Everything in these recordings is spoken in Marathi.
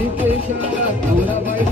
नवरा बाई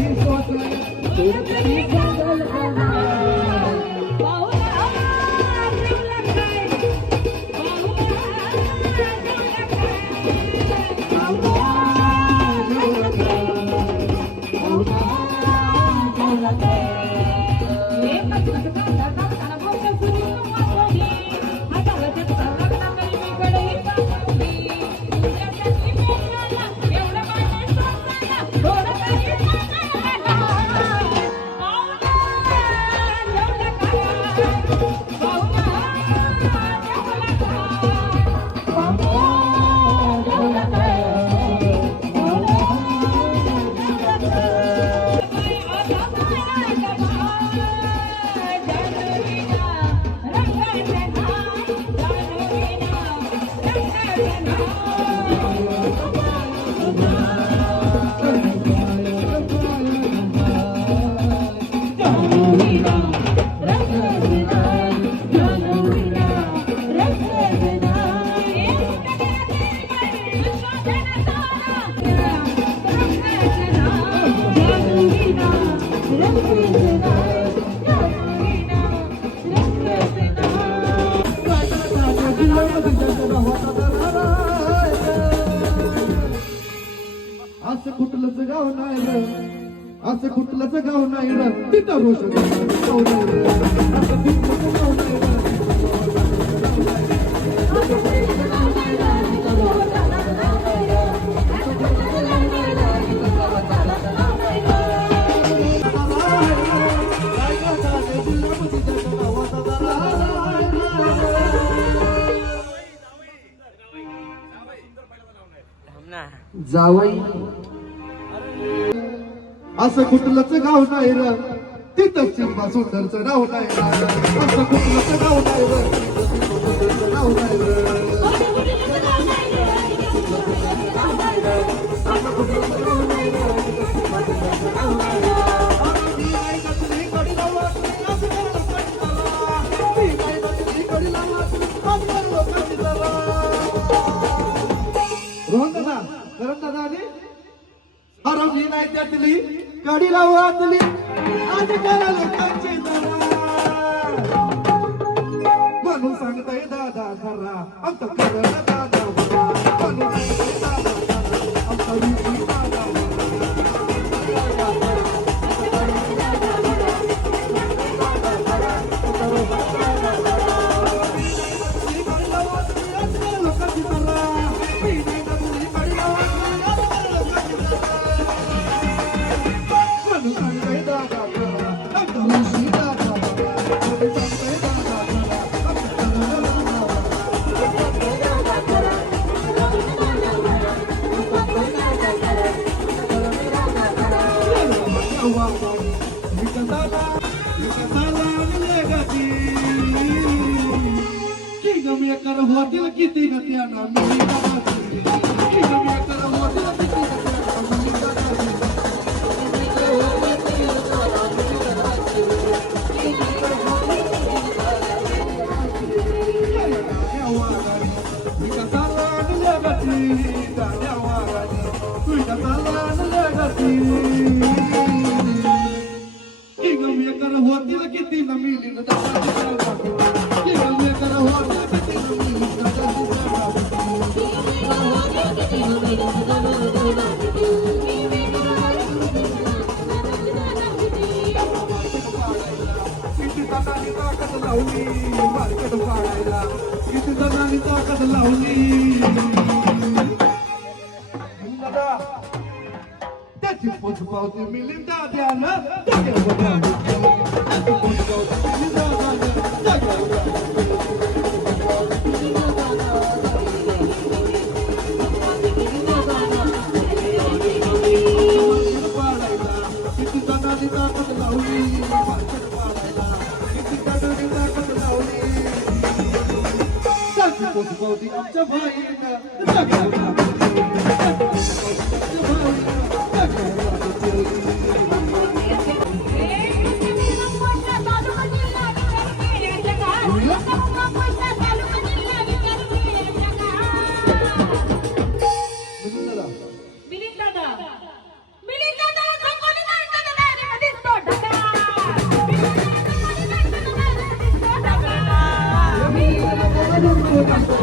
कुठलंच गाव नाही र. तिथं रोष गाव नाही र. असं कुठलंच गाव नाही र. जावई. असं कुठलंच गाव नाही र. तिथं चिंबा सुंदरचं नाव नाही असं कुठलंच गाव नाही र. नाव नाही र रोहन दादा करण दादा आणि हरवली नाही त्यातली. कडी लावातली आज करा लोकांची ਕਰ ਹੋਟਲ ਕੀਤੀ ਗਤਿਆ ਨਾ ਮੇਰੀ ਨਾ ਡੰਡਾ ਬਦਲਾਉਣੀ ਭਗਤ ਵਾਲਾ ਕਿੱਡਾ ਡੰਡਾ ਬਦਲਾਉਣੀ ਸੱਚ ਪੁੱਤ ਬੋਦੀ ਅੰਚ ਭਾਈ ਨਾ ਸੱਚ ਪੁੱਤ ਬੋਦੀ ਅੰਚ ਭਾਈ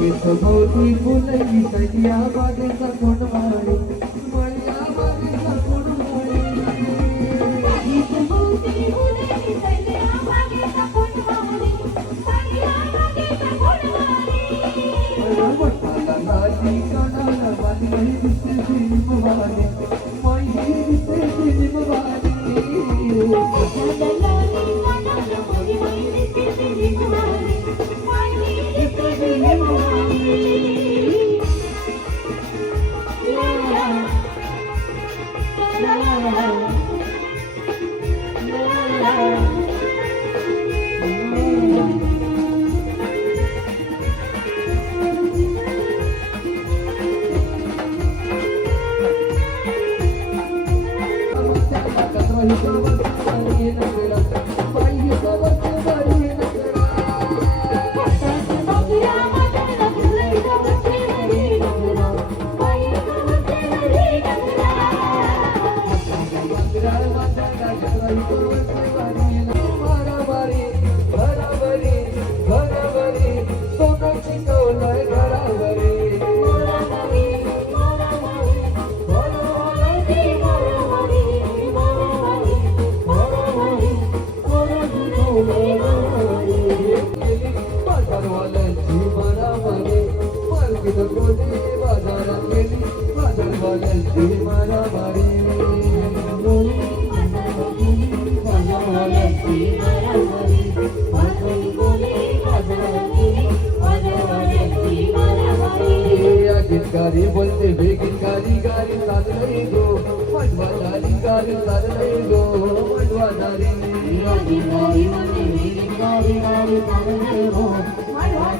भोवती फुलही सजिया बागेचा कोण माळी माळ्या बागेचा कोण माळी वटाला राजी कानाला बांधली दिसते निमवाली माई दिसते निमवाली la la la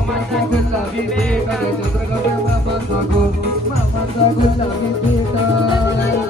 पोरी लग्न केला वनवंती पोरी लग्न केला वनवंती गाडी बोलते लगेच गाडी गाडी चाललंय गो मधवा गाडी गाडी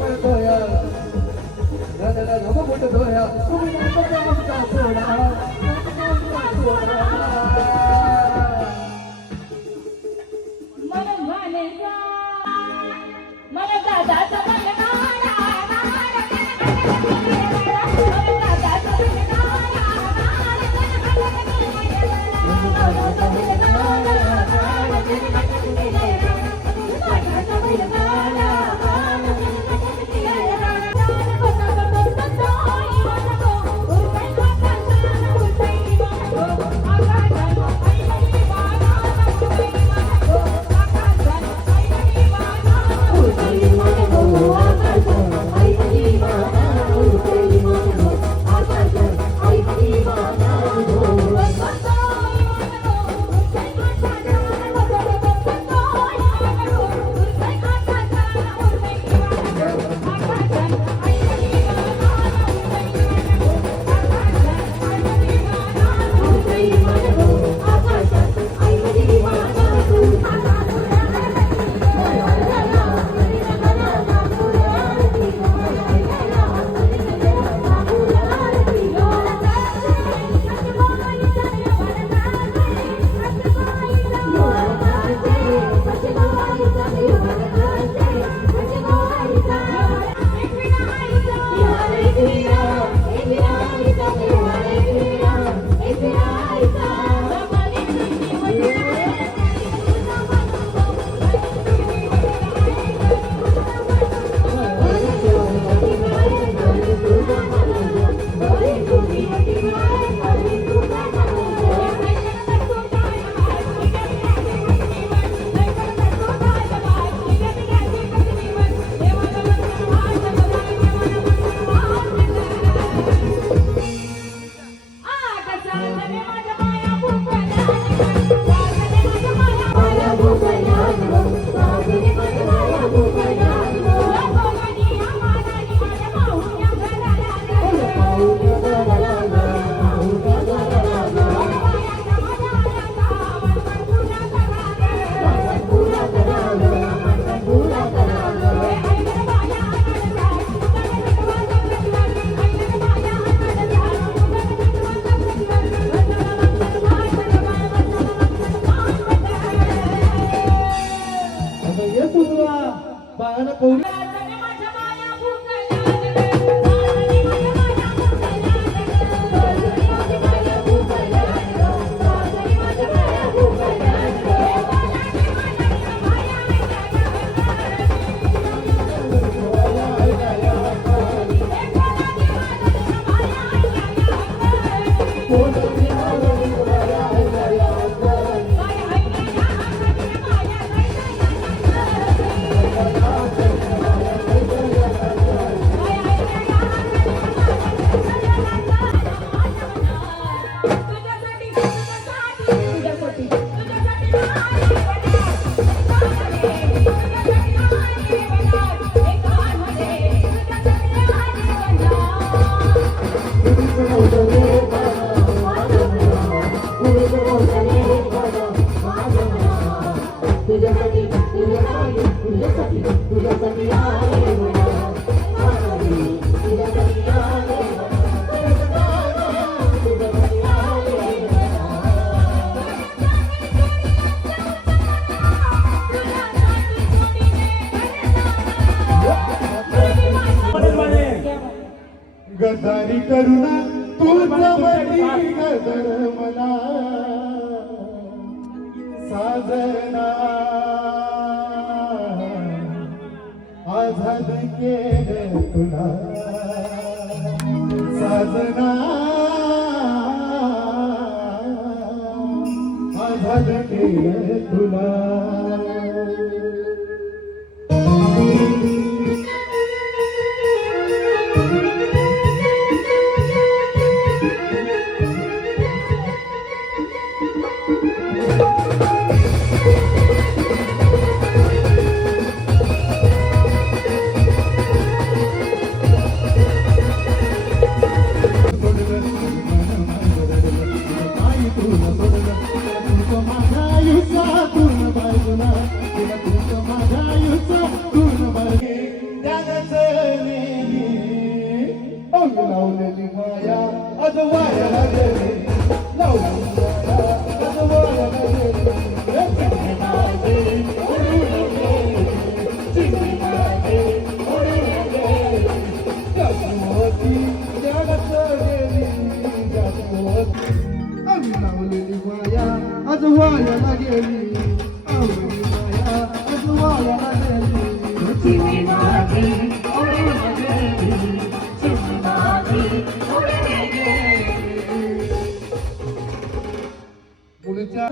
เราต้องมุ่งจะด้วยเราต้องมุ่งจะต้องไารตัวเราต้องการตัวเรา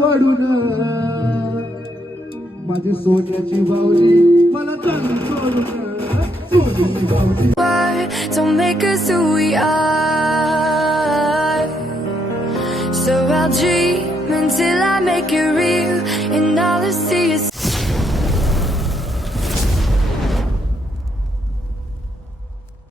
पडून माझी सोन्याची बावली मला चालू सोडून